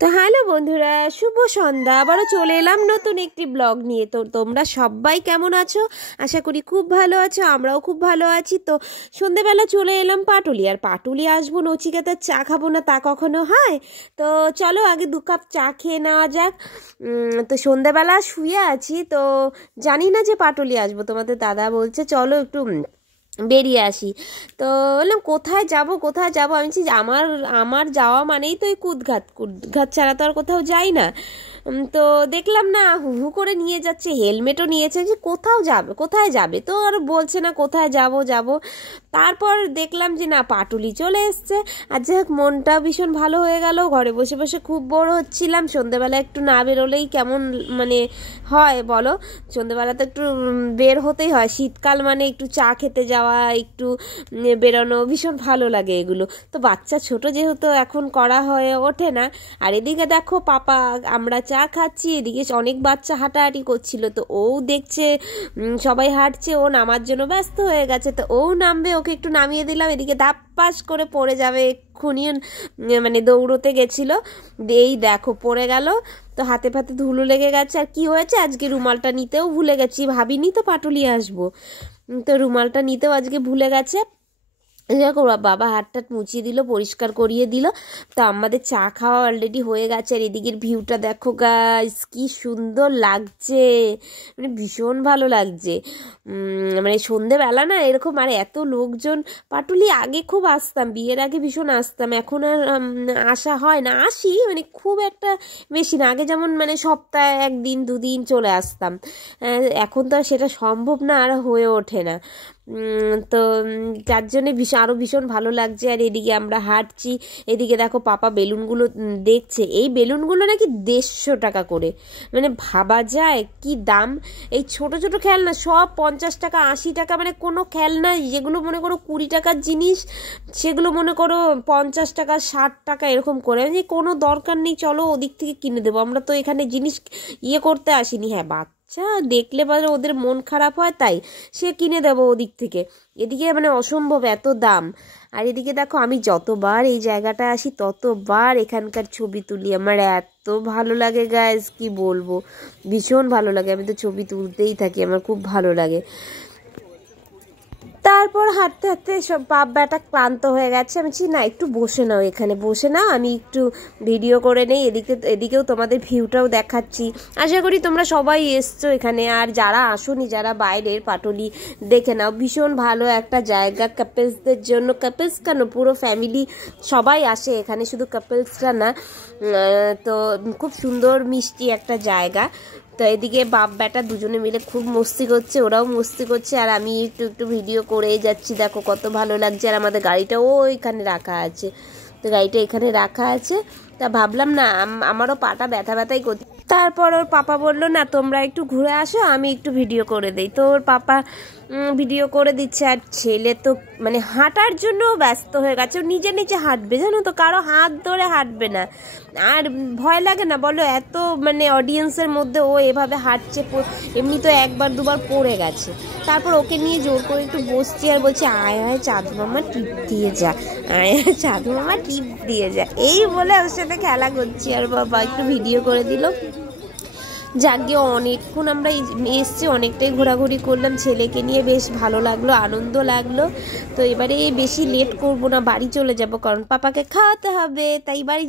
তো হ্যালো বন্ধুরা, শুভ সন্ধ্যা। আবারও চলে এলাম নতুন একটি ব্লগ নিয়ে। তো তোমরা সবাই কেমন আছো? আশা করি খুব ভালো আছো, আমরাও খুব ভালো আছি। তো সন্ধেবেলা চলে এলাম পাটুলি। আর পাটুলি আসবো নচিকেতার চা খাবো না তা কখনো হয়? তো চলো আগে 2 কাপ চা খেয়ে নেওয়া যাক। তো সন্ধেবেলা শুয়ে আছি, তো জানি না যে পাটুলি আসবো। তোমাদের দাদা বলছে চলো একটু বেরিয়ে আসি। তো বললাম কোথায় যাব আমি বলছি আমার যাওয়া মানেই তো ওই কুদঘাট ছাড়া তো আর কোথাও যাই না। তো দেখলাম না হু হু করে নিয়ে যাচ্ছে, হেলমেটও নিয়েছে, যে কোথায় যাবে তো আর বলছে না কোথায় যাব। তারপর দেখলাম যে না, পাটুলি চলে এসছে। আর যাই হোক, মনটা ভীষণ ভালো হয়ে গেল। ঘরে বসে বসে খুব বোর হচ্ছিলাম। সন্ধ্যেবেলা একটু না বেরোলেই কেমন মানে হয় বলো? সন্ধ্যেবেলা তো একটু বের হতেই হয়। শীতকাল মানে একটু চা খেতে যাওয়া, একটু বেরোনো ভীষণ ভালো লাগে এগুলো। তো বাচ্চা ছোট যেহেতু এখন করা হয়ে ওঠে না। আর এদিকে দেখো পাপা, আমরা চা খাচ্ছি, এদিকে অনেক বাচ্চা হাঁটাহাঁটি করছিল। তো ও দেখছে সবাই হাঁটছে, ও নামার জন্য ব্যস্ত হয়ে গেছে। তো ও নামবে, ওকে একটু নামিয়ে দিলাম। এদিকে ধাপ্পাস করে পড়ে যাবে এক্ষুনি, মানে দৌড়তে গেছিল, এই দেখো পড়ে গেল। তো হাতে ফাতে ধুলো লেগে গেছে। আর কি হয়েছে, আজকে রুমালটা নিতেও ভুলে গেছি, ভাবিনি তো পাটুলি আসবো। তো রুমালটা নিতেও আজকে ভুলে গেছে। দেখো বাবা হাতটা মুছিয়ে দিল, পরিষ্কার করিয়ে দিল। তো আমাদের চা খাওয়া অলরেডি হয়ে গেছে। আর এদিকের ভিউটা দেখো গাইস, কি সুন্দর লাগছে, মানে ভীষণ ভালো লাগছে। মানে সন্ধেবেলা না এরকম, আর এত লোকজন। পাটুলি আগে খুব আসতাম, বিয়ের আগে ভীষণ আসতাম, এখন আর আসা হয় না। আসি মানে খুব একটা বেশি না, আগে যেমন মানে সপ্তাহে 1 দিন 2 দিন চলে আসতাম। এখন তো আর সেটা সম্ভব না, আর হয়ে ওঠে না। তো যার জন্যে আরও ভীষণ ভালো লাগছে। আর এদিকে আমরা হাঁটছি, এদিকে দেখো পাপা বেলুনগুলো দেখছে। এই বেলুনগুলো নাকি 150 টাকা করে, মানে ভাবা যায় কি দাম। এই ছোট ছোট খেলনা সব 50 টাকা 80 টাকা, মানে কোনো খেলনা যেগুলো মনে করো 20 টাকার জিনিস, সেগুলো মনে করো 50 টাকা 60 টাকা এরকম করে। মানে কোনো দরকার নেই, চলো ওদিক থেকে কিনে দেবো, আমরা তো এখানে জিনিস করতে আসিনি। হ্যাঁ, বাচ্চা দেখলে পরে ওদের মন খারাপ হয়, তাই সে কিনে দেবো ওদিক থেকে। এদিকে মানে অসম্ভব এত দাম। আর এদিকে দেখো, আমি যতবার এই জায়গাটায় আসি ততবার এখানকার ছবি তুলি। আমার এত ভালো লাগে গাইস, কি বলবো, ভীষণ ভালো লাগে। আমি তো ছবি তুলতেই থাকি, আমার খুব ভালো লাগে। তারপর হাঁটতে হাঁটতে সব বাপ ব্যাটা ক্লান্ত হয়ে গেছে। আমি বলছি না, একটু বসে নাও, এখানে বসে নাও, আমি একটু ভিডিও করে নেই। এদিকেও তোমাদের ভিউটাও দেখাচ্ছি। আশা করি তোমরা সবাই এসছো এখানে। আর যারা আসোনি, যারা বাইরের, পাটুলি দেখে নাও, ভীষণ ভালো একটা জায়গা কাপলসদের জন্য। কাপলস কেন, পুরো ফ্যামিলি সবাই আসে এখানে, শুধু কাপলসরা না। তো খুব সুন্দর মিষ্টি একটা জায়গা। তো এদিকে বাপ বেটা দুজনে মিলে খুব মস্তি করছে, ওরাও মস্তি করছে, আর আমি একটু ভিডিও করেই যাচ্ছি। দেখো কত ভালো লাগছে। আর আমাদের গাড়িটা ওইখানে রাখা আছে, তো গাড়িটা এখানে রাখা আছে। তা ভাবলাম না, আমারও পাটা ব্যথাই করছে। তারপর ওর পাপা বললো না, তোমরা একটু ঘুরে আসো, আমি একটু ভিডিও করে দিই। তো ওর পাপা ভিডিও করে দিচ্ছে। আর ছেলে তো মানে হাঁটার জন্য ব্যস্ত হয়ে গেছে, ও নিজে নিজে হাঁটবে, জানো তো, কারো হাত ধরে হাঁটবে না। আর ভয় লাগে না বলো, এত মানে অডিয়েন্সের মধ্যে ও এভাবে হাঁটছে। এমনি তো 1বার 2বার পড়ে গেছে। তারপর ওকে নিয়ে জোর করে একটু বসছি, আর বলছি আয় আয় চাঁদ মামা টিপ দিয়ে যা, আয় চাঁদ মামা টিপ দিয়ে যা, এই বলে ওর সাথে খেলা করছি। আর বাবা একটু ভিডিও করে দিল। যাকে অনেকক্ষণ আমরা এসছি, অনেকটাই ঘোরাঘুরি করলাম ছেলেকে নিয়ে, বেশ ভালো লাগলো, আনন্দ লাগলো। তো এবারে বেশি লেট করব না, বাড়ি চলে যাব, কারণ পাপাকে খাওয়াতে হবে, তাই বাড়ি